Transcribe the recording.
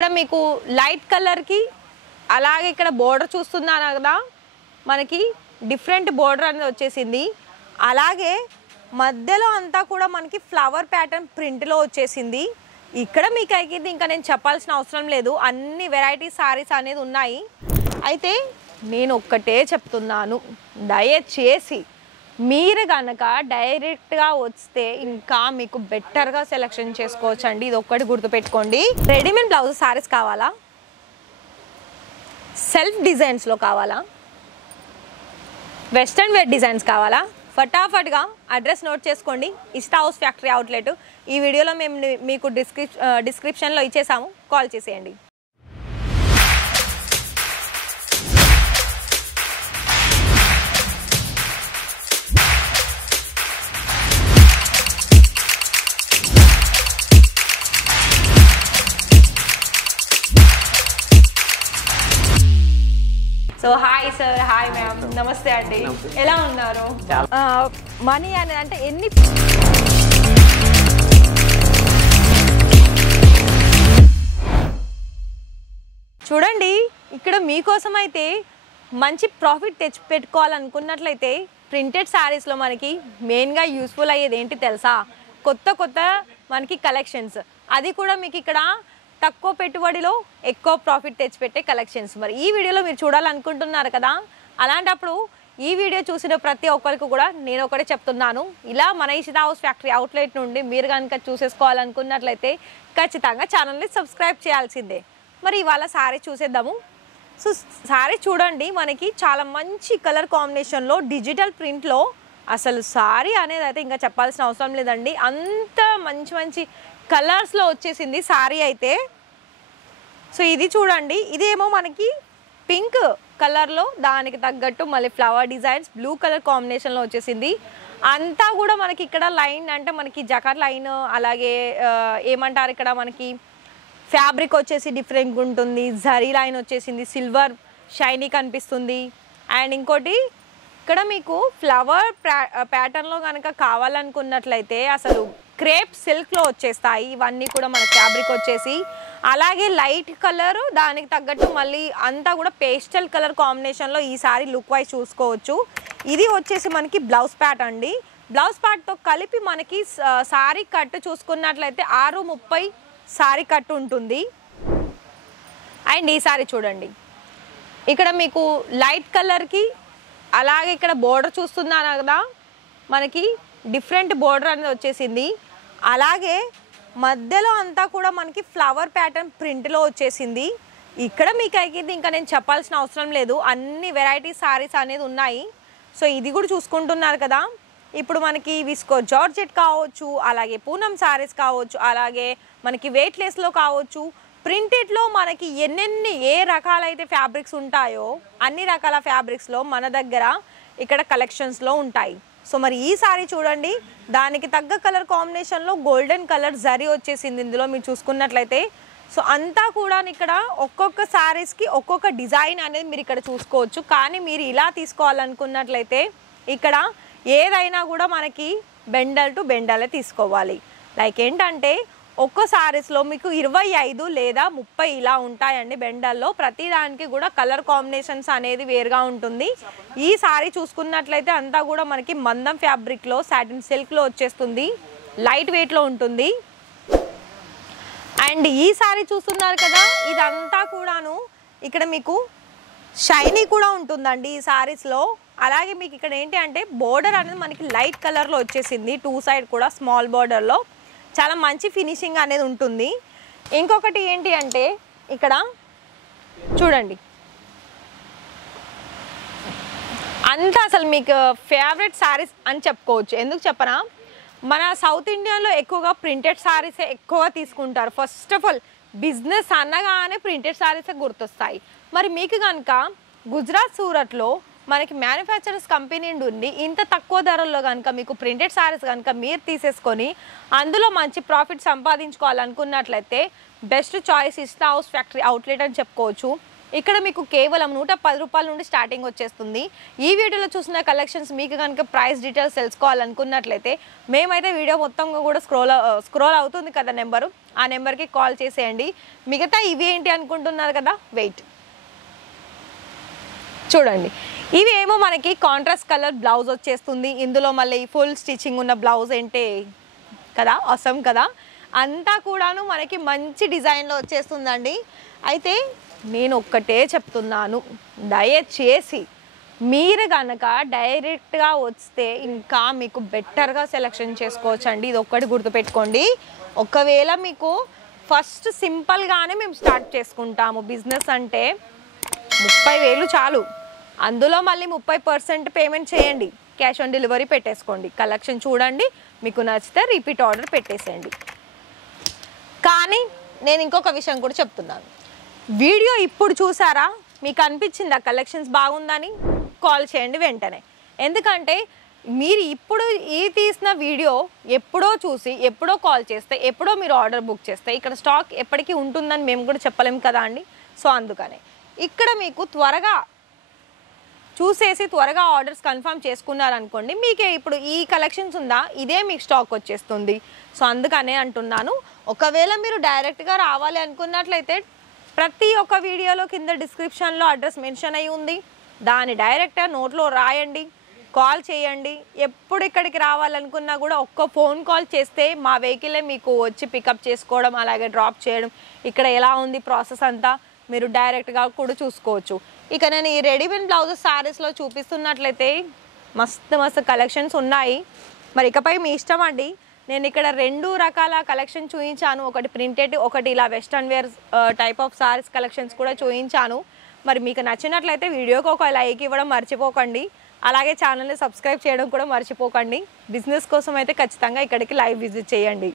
ఇక్కడ మీకు light colour కి అలాగే ఇక్కడ బోర్డర్ చూస్తున్నారు కదా, మనకి డిఫరెంట్ బోర్డర్ అనేది వచ్చేసింది. అలాగే మధ్యలో అంతా కూడా మనకి ఫ్లవర్ ప్యాటర్న్ ప్రింట్లో వచ్చేసింది. ఇక్కడ మీకు అయితే ఇంకా నేను చెప్పాల్సిన అవసరం లేదు, అన్ని వెరైటీ సారీస్ అనేది ఉన్నాయి. అయితే నేను ఒక్కటే చెప్తున్నాను, దయచేసి మీరు కనుక డైరెక్ట్గా వస్తే ఇంకా మీకు బెటర్గా సెలెక్షన్ చేసుకోవచ్చు అండి. ఇది ఒక్కటి గుర్తుపెట్టుకోండి. రెడీమేడ్ బ్లౌజ్ సారీస్ కావాలా, సెల్ఫ్ డిజైన్స్లో కావాలా, వెస్ట్రన్ వేర్ డిజైన్స్ కావాలా, ఫటాఫట్గా అడ్రస్ నోట్ చేసుకోండి. ఇష్టా హౌస్ ఫ్యాక్టరీ అవుట్లెట్. ఈ వీడియోలో మేము మీకు డిస్క్రిప్షన్లో ఇచ్చేసాము, కాల్ చేసేయండి. So hi sir, hi ma'am, నమస్తే అండి, ఎలా ఉన్నారు? మనీ అనేది అంటే ఎన్ని చూడండి, ఇక్కడ మీకోసం అయితే మంచి ప్రాఫిట్ తెచ్చి పెట్టుకోవాలనుకున్నట్లయితే ప్రింటెడ్ శారీస్లో మనకి మెయిన్గా యూస్ఫుల్ అయ్యేది ఏంటి తెలుసా? కొత్త మనకి కలెక్షన్స్, అది కూడా మీకు ఇక్కడ తక్కువ పెట్టుబడిలో ఎక్కువ ప్రాఫిట్ తెచ్చిపెట్టే కలెక్షన్స్. మరి ఈ వీడియోలో మీరు చూడాలనుకుంటున్నారు కదా, అలాంటప్పుడు ఈ వీడియో చూసిన ప్రతి ఒక్కరికి కూడా నేను ఒకటే చెప్తున్నాను, ఇలా మన ఇషితా హౌస్ ఫ్యాక్టరీ అవుట్లెట్ నుండి మీరు కనుక చూసేసుకోవాలనుకున్నట్లయితే ఖచ్చితంగా ఛానల్ని సబ్స్క్రైబ్ చేయాల్సిందే. మరి ఇవాళ శారీ చూసేద్దాము. సో శారీ చూడండి, మనకి చాలా మంచి కలర్ కాంబినేషన్లో డిజిటల్ ప్రింట్లో, అసలు శారీ అనేది అయితే ఇంకా చెప్పాల్సిన అవసరం లేదండి, అంత మంచి కలర్స్లో వచ్చేసింది శారీ అయితే. సో ఇది చూడండి, ఇదేమో మనకి పింక్ కలర్లో దానికి తగ్గట్టు మళ్ళీ ఫ్లవర్ డిజైన్స్ బ్లూ కలర్ కాంబినేషన్లో వచ్చేసింది. అంతా కూడా మనకి ఇక్కడ లైన్ అంటే మనకి జకాట్ లైన్, అలాగే ఏమంటారు ఇక్కడ మనకి ఫ్యాబ్రిక్ వచ్చేసి డిఫరెంట్గా ఉంటుంది, జరీ లైన్ వచ్చేసింది, సిల్వర్ షైనీ కనిపిస్తుంది. అండ్ ఇంకోటి ఇక్కడ మీకు ఫ్లవర్ ప్యాటర్న్లో కనుక కావాలనుకున్నట్లయితే అసలు క్రేప్ సిల్క్లో వచ్చేస్తాయి ఇవన్నీ కూడా మన ఫ్యాబ్రిక్ వచ్చేసి. అలాగే లైట్ కలర్ దానికి తగ్గట్టు మళ్ళీ అంతా కూడా పేస్టల్ కలర్ కాంబినేషన్లో ఈ సారీ లుక్ వైజ్ చూసుకోవచ్చు. ఇది వచ్చేసి మనకి బ్లౌజ్ ప్యాట్ అండి. బ్లౌజ్ ప్యాట్తో కలిపి మనకి సారీ కట్ చూసుకున్నట్లయితే 6:30 సారీ కట్ ఉంటుంది. అండ్ ఈ సారీ చూడండి, ఇక్కడ మీకు లైట్ కలర్కి అలాగే ఇక్కడ బోర్డర్ చూస్తున్నాను కదా, మనకి డిఫరెంట్ బోర్డర్ అనేది వచ్చేసింది. అలాగే మధ్యలో అంతా కూడా మనకి ఫ్లవర్ ప్యాటర్న్ ప్రింట్లో వచ్చేసింది. ఇక్కడ మీకు అయితే ఇంకా నేను చెప్పాల్సిన అవసరం లేదు, అన్ని వెరైటీ సారీస్ అనేది ఉన్నాయి. సో ఇది కూడా చూసుకుంటున్నారు కదా, ఇప్పుడు మనకి విస్కో జార్జెట్ కావచ్చు, అలాగే పూనం సారీస్ కావచ్చు, అలాగే మనకి వెయిట్లెస్లో కావచ్చు, ప్రింటెడ్లో మనకి ఏ రకాలైతే ఫ్యాబ్రిక్స్ ఉంటాయో అన్ని రకాల ఫ్యాబ్రిక్స్లో మన దగ్గర ఇక్కడ కలెక్షన్స్లో ఉంటాయి. సో మరి ఈ సారీ చూడండి, దానికి తగ్గ కలర్ కాంబినేషన్లో గోల్డెన్ కలర్ జరీ వచ్చేసింది ఇందులో మీరు చూసుకున్నట్లయితే. సో అంతా కూడా ఇక్కడ ఒక్కొక్క సారీస్కి ఒక్కొక్క డిజైన్ అనేది మీరు ఇక్కడ చూసుకోవచ్చు. కానీ మీరు ఇలా తీసుకోవాలనుకున్నట్లయితే ఇక్కడ ఏదైనా కూడా మనకి బెండల్ టు బెండలే తీసుకోవాలి. లైక్ ఏంటంటే ఒక్కో సారీస్లో మీకు 25 లేదా 30 ఇలా ఉంటాయండి బెండల్లో. ప్రతి దానికి కూడా కలర్ కాంబినేషన్స్ అనేది వేరుగా ఉంటుంది. ఈ సారీ చూసుకున్నట్లయితే అంతా కూడా మనకి మందం ఫ్యాబ్రిక్లో సాటిన్ సిల్క్లో వచ్చేస్తుంది, లైట్ వెయిట్లో ఉంటుంది. అండ్ ఈ సారీ చూస్తున్నారు కదా, ఇదంతా కూడాను ఇక్కడ మీకు షైనీ కూడా ఉంటుందండి ఈ సారీస్లో. అలాగే మీకు ఇక్కడ ఏంటి అంటే బోర్డర్ అనేది మనకి లైట్ కలర్లో వచ్చేసింది, 2 సైడ్ కూడా స్మాల్ బోర్డర్లో చాలా మంచి ఫినిషింగ్ అనేది ఉంటుంది. ఇంకొకటి ఏంటి అంటే ఇక్కడ చూడండి, అంతా అసలు మీకు ఫేవరెట్ శారీస్ అని చెప్పుకోవచ్చు. ఎందుకు చెప్పనా, మన సౌత్ ఇండియాలో ఎక్కువగా ప్రింటెడ్ శారీసే ఎక్కువగా తీసుకుంటారు. ఫస్ట్ ఆఫ్ ఆల్ బిజినెస్ అనగానే ప్రింటెడ్ శారీసే గుర్తొస్తాయి. మరి మీకు కనుక గుజరాత్ సూరత్లో మనకి మ్యానుఫ్యాక్చరర్స్ కంపెనీ నుండి ఇంత తక్కువ ధరల్లో కనుక మీకు ప్రింటెడ్ శారీస్ కనుక మీరు తీసేసుకొని అందులో మంచి ప్రాఫిట్ సంపాదించుకోవాలనుకున్నట్లయితే best choice Ishita house factory outlet అని చెప్పుకోవచ్చు. ఇక్కడ మీకు కేవలం 110 రూపాయల నుండి స్టార్టింగ్ వచ్చేస్తుంది. ఈ వీడియోలో చూసిన కలెక్షన్స్ మీకు కనుక ప్రైస్ డీటెయిల్స్ తెలుసుకోవాలనుకున్నట్లయితే మేమైతే వీడియో మొత్తంగా కూడా స్క్రోల్ అవుతుంది కదా నెంబరు, ఆ నెంబర్కి కాల్ చేసేయండి. మిగతా ఇవి ఏంటి అనుకుంటున్నారు కదా, వెయిట్ చూడండి. ఇవి ఏమో మనకి కాంట్రాస్ట్ కలర్ బ్లౌజ్ వచ్చేస్తుంది. ఇందులో మళ్ళీ ఫుల్ స్టిచ్చింగ్ ఉన్న బ్లౌజ్ ఏంటి కదా, అవసరం కదా. అంతా కూడాను మనకి మంచి డిజైన్లో వచ్చేస్తుందండి. అయితే నేను ఒక్కటే చెప్తున్నాను, దయచేసి మీరు కనుక డైరెక్ట్గా వస్తే ఇంకా మీకు బెటర్గా సెలెక్షన్ చేసుకోవచ్చండి. ఇది ఒక్కటి గుర్తుపెట్టుకోండి. ఒకవేళ మీకు ఫస్ట్ సింపుల్గానే మేము స్టార్ట్ చేసుకుంటాము బిజినెస్ అంటే 30,000 చాలు. అందులో మళ్ళీ 30% పేమెంట్ చేయండి, క్యాష్ ఆన్ డెలివరీ పెట్టేసుకోండి. కలెక్షన్ చూడండి, మీకు నచ్చితే రిపీట్ ఆర్డర్ పెట్టేసేయండి. కానీ నేను ఇంకొక విషయం కూడా చెప్తున్నాను, వీడియో ఇప్పుడు చూసారా, మీకు అనిపించిందా కలెక్షన్స్ బాగుందని, కాల్ చేయండి వెంటనే. ఎందుకంటే మీరు ఇప్పుడు ఈ తీసిన వీడియో ఎప్పుడో చూసి ఎప్పుడో కాల్ చేస్తే, ఎప్పుడో మీరు ఆర్డర్ బుక్ చేస్తే ఇక్కడ స్టాక్ ఎప్పటికీ ఉంటుందని మేము కూడా చెప్పలేము కదా అండి. సో అందుకనే ఇక్కడ మీకు త్వరగా చూసేసి త్వరగా ఆర్డర్స్ కన్ఫర్మ్ చేసుకున్నారనుకోండి, మీకే ఇప్పుడు ఈ కలెక్షన్స్ ఉందా, ఇదే మీకు స్టాక్ వచ్చేస్తుంది. సో అందుకనే అంటున్నాను, ఒకవేళ మీరు డైరెక్ట్గా రావాలి అనుకున్నట్లయితే ప్రతి ఒక్క వీడియోలో కింద డిస్క్రిప్షన్లో అడ్రస్ మెన్షన్ అయ్యి ఉంది, దాని డైరెక్ట్గా నోట్లో రాయండి, కాల్ చేయండి. ఎప్పుడు ఇక్కడికి రావాలనుకున్నా కూడా ఒక్క ఫోన్ కాల్ చేస్తే మా వెహికలే మీకు వచ్చి పికప్ చేసుకోవడం, అలాగే డ్రాప్ చేయడం, ఇక్కడ ఎలా ఉంది ప్రాసెస్ అంతా మీరు డైరెక్ట్గా కూడా చూసుకోవచ్చు. ఇక నేను ఈ రెడీమేడ్ బ్లౌజెస్ శారీస్లో చూపిస్తున్నట్లయితే మస్తు కలెక్షన్స్ ఉన్నాయి. మరి ఇకపై మీ ఇష్టం అండి. నేను ఇక్కడ 2 రకాల కలెక్షన్ చూపించాను, ఒకటి ప్రింటెడ్, ఒకటి ఇలా western wear type of saris collections కూడా చూపించాను. మరి మీకు నచ్చినట్లయితే వీడియోకి ఒక లైక్ ఇవ్వడం మర్చిపోకండి, అలాగే ఛానల్ని సబ్స్క్రైబ్ చేయడం కూడా మర్చిపోకండి. బిజినెస్ కోసం అయితే ఖచ్చితంగా ఇక్కడికి లైవ్ విజిట్ చేయండి.